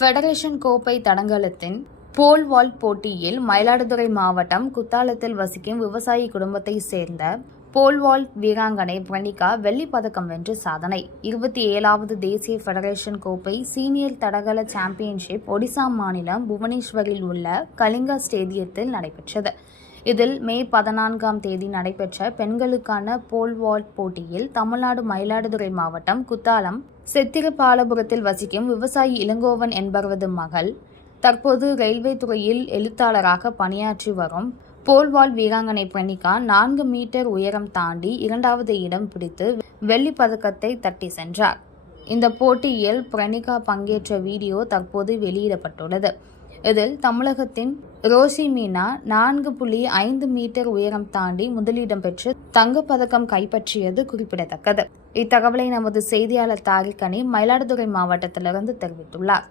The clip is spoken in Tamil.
ஃபெடரேஷன் கோப்பை தடங்கலத்தின் போல் வால்ட் போட்டியில் மயிலாடுதுறை மாவட்டம் குத்தாலத்தில் வசிக்கும் விவசாயி குடும்பத்தை சேர்ந்த போல்வால் வீராங்கனை பிரணிகா வெள்ளிப் பதக்கம் வென்று சாதனை. இருபத்தி ஏழாவது தேசிய ஃபெடரேஷன் கோப்பை சீனியர் தடகள சாம்பியன்ஷிப் ஒடிசா மாநிலம் புவனேஸ்வரில் உள்ள கலிங்கா ஸ்டேடியத்தில் நடைபெற்றது. இதில் மே பதினான்காம் தேதி நடைபெற்ற பெண்களுக்கான போல்வால்ட் போட்டியில் தமிழ்நாடு மயிலாடுதுறை மாவட்டம் குத்தாலம் செத்திரபாலபுரத்தில் வசிக்கும் விவசாயி இளங்கோவன் என்பவரது மகள் தற்போது ரயில்வே துறையில் எழுத்தாளராக பணியாற்றி வரும். போல்வால் வீராங்கனை பிரணிகா நான்கு மீட்டர் உயரம் தாண்டி இரண்டாவது இடம் பிடித்து வெள்ளி பதக்கத்தை தட்டி சென்றார். இந்த போட்டியில் பிரணிகா பங்கேற்ற வீடியோ தற்போது வெளியிடப்பட்டுள்ளது. இதில் தமிழகத்தின் ரோசி மீனா நான்கு புள்ளி ஐந்து மீட்டர் உயரம் தாண்டி முதலிடம் பெற்று தங்கப்பதக்கம் கைப்பற்றியது குறிப்பிடத்தக்கது. இத்தகவலை நமது செய்தியாளர் தாரிக் அணி மயிலாடுதுறை மாவட்டத்திலிருந்து தெரிவித்துள்ளார்.